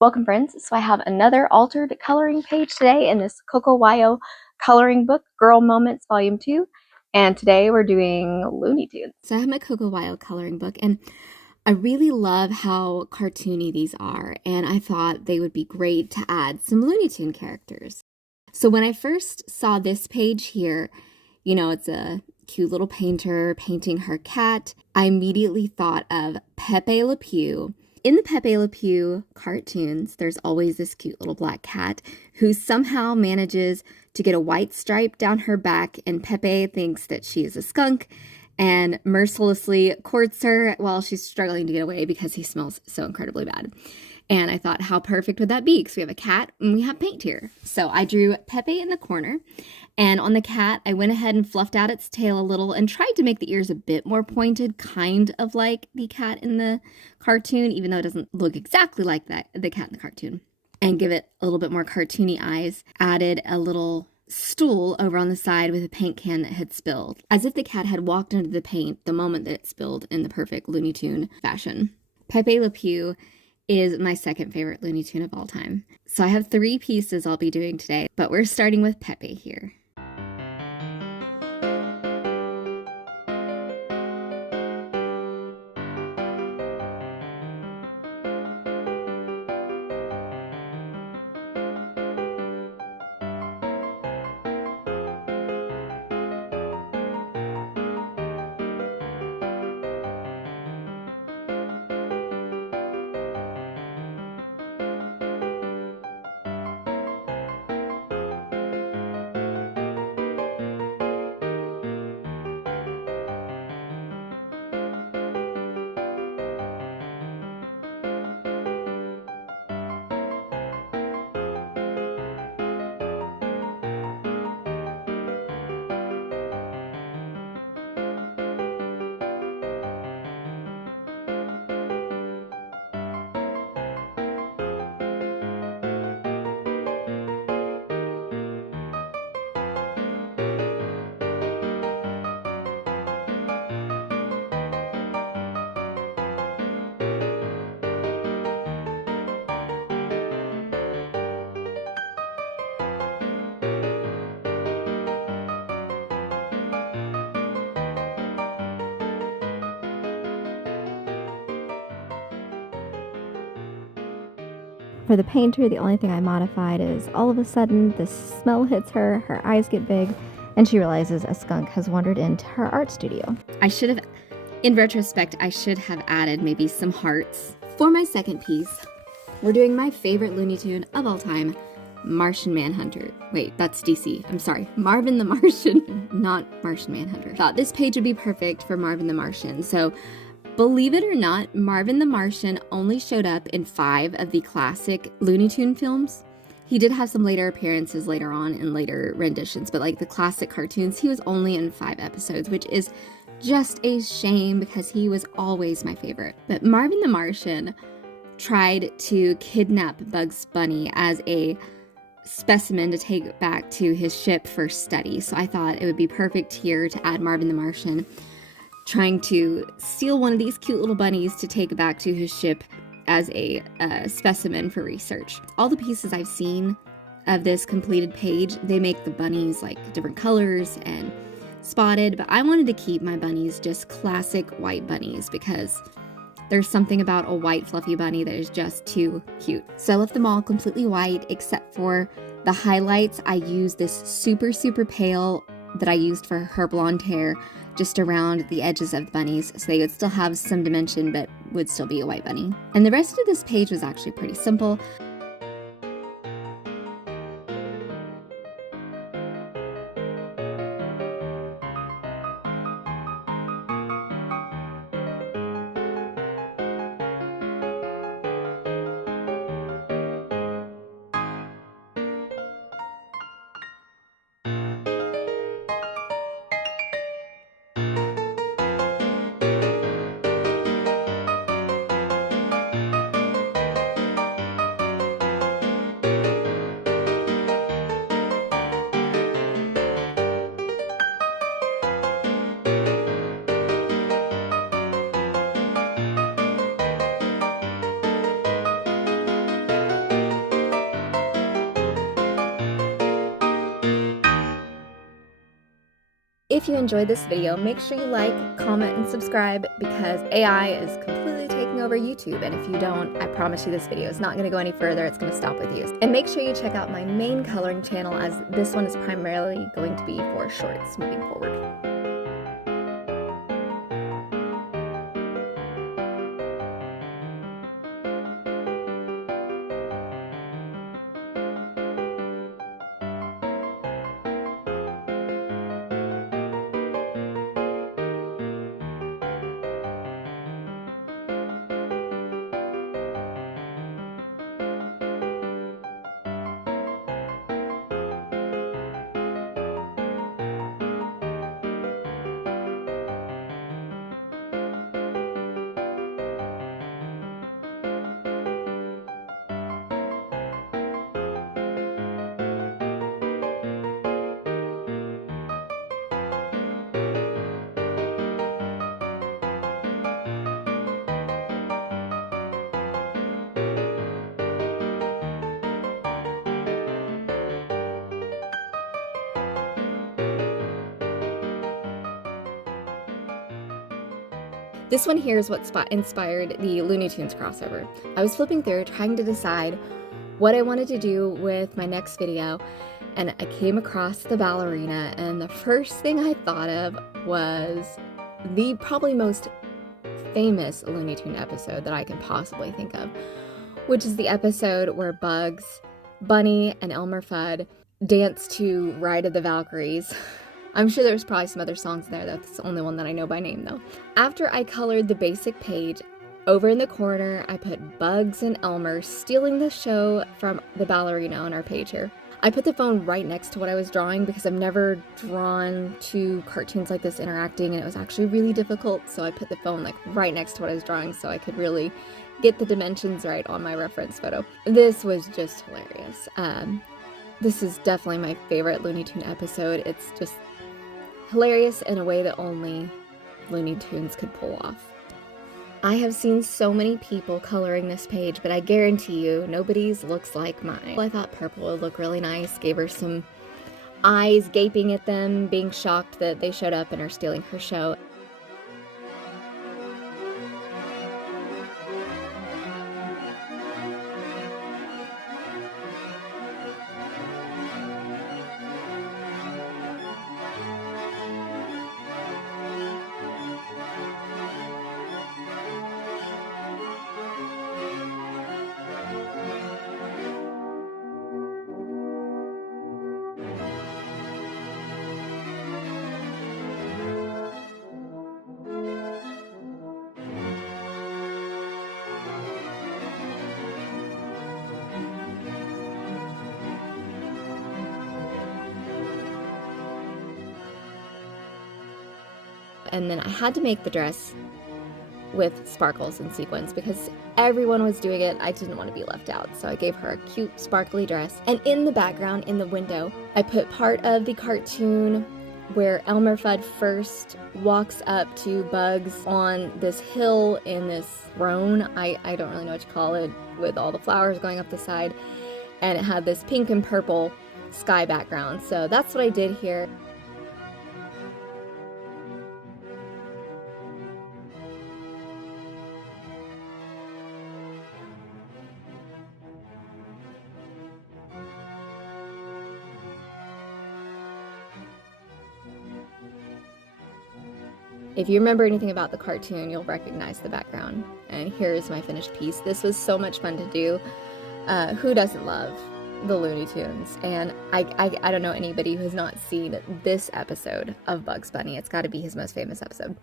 Welcome friends, so I have another altered coloring page today in this Coco Wyo Coloring Book, Girl Moments Volume 2, and today we're doing Looney Tunes. So I have my Coco Wyo coloring book, and I really love how cartoony these are, and I thought they would be great to add some Looney Tune characters. So when I first saw this page here, it's a cute little painter painting her cat, I immediately thought of Pepe Le Pew. In the Pepe Le Pew cartoons, there's always this cute little black cat who somehow manages to get a white stripe down her back, and Pepe thinks that she is a skunk and mercilessly courts her while she's struggling to get away because he smells so incredibly bad. And I thought, how perfect would that be? Because we have a cat and we have paint here. So I drew Pepe in the corner, and on the cat, I went ahead and fluffed out its tail a little and tried to make the ears a bit more pointed, kind of like the cat in the cartoon, even though it doesn't look exactly like the cat in the cartoon. And give it a little bit more cartoony eyes. Added a little stool over on the side with a paint can that had spilled, as if the cat had walked into the paint the moment that it spilled in the perfect Looney Tune fashion. Pepe Le Pew is my second favorite Looney Tune of all time. So I have 3 pieces I'll be doing today, but we're starting with Pepe here. For the painter, the only thing I modified is all of a sudden the smell hits her, her eyes get big, and she realizes a skunk has wandered into her art studio. In retrospect, I should have added maybe some hearts. For my second piece, we're doing my favorite Looney Tune of all time, Martian Manhunter. Wait, that's DC. I'm sorry. Marvin the Martian, not Martian Manhunter. Thought this page would be perfect for Marvin the Martian. So believe it or not, Marvin the Martian only showed up in 5 of the classic Looney Tune films. He did have some later appearances later on in later renditions, but like the classic cartoons, he was only in 5 episodes, which is just a shame because he was always my favorite. But Marvin the Martian tried to kidnap Bugs Bunny as a specimen to take back to his ship for study. So I thought it would be perfect here to add Marvin the Martian trying to steal one of these cute little bunnies to take back to his ship as a specimen for research. All the pieces I've seen of this completed page, they make the bunnies like different colors and spotted, but I wanted to keep my bunnies just classic white bunnies because there's something about a white fluffy bunny that is just too cute. So I left them all completely white except for the highlights. I used this super, super pale that I used for her blonde hair just around the edges of the bunnies so they would still have some dimension but would still be a white bunny. And the rest of this page was actually pretty simple. If you enjoyed this video, make sure you like, comment, and subscribe because AI is completely taking over YouTube, and if you don't, I promise you this video is not going to go any further, it's going to stop with you. And make sure you check out my main coloring channel, as this one is primarily going to be for shorts moving forward. This one here is what inspired the Looney Tunes crossover. I was flipping through trying to decide what I wanted to do with my next video, and I came across the ballerina, and the first thing I thought of was the probably most famous Looney Tune episode that I can possibly think of, which is the episode where Bugs, Bunny, and Elmer Fudd dance to Ride of the Valkyries. I'm sure there's probably some other songs in there. That's the only one that I know by name, though. After I colored the basic page, over in the corner, I put Bugs and Elmer stealing the show from the ballerina on our page here. I put the phone right next to what I was drawing because I've never drawn two cartoons like this interacting, and it was actually really difficult, so I put the phone like right next to what I was drawing so I could really get the dimensions right on my reference photo. This was just hilarious. This is definitely my favorite Looney Tune episode. It's just hilarious in a way that only Looney Tunes could pull off. I have seen so many people coloring this page, but I guarantee you nobody's looks like mine. I thought purple would look really nice, gave her some eyes gaping at them, being shocked that they showed up and are stealing her show. And then I had to make the dress with sparkles and sequins because everyone was doing it. I didn't want to be left out, so I gave her a cute sparkly dress. And in the background, in the window, I put part of the cartoon where Elmer Fudd first walks up to Bugs on this hill in this throne. I don't really know what you call it, with all the flowers going up the side, and it had this pink and purple sky background. So that's what I did here. If you remember anything about the cartoon, you'll recognize the background. And here's my finished piece. This was so much fun to do. Who doesn't love the Looney Tunes? And I don't know anybody who has not seen this episode of Bugs Bunny. It's got to be his most famous episode.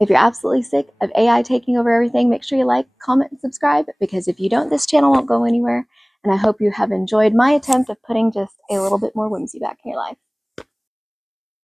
If you're absolutely sick of AI taking over everything, make sure you like, comment, and subscribe, because if you don't, this channel won't go anywhere. And I hope you have enjoyed my attempt of putting just a little bit more whimsy back in your life.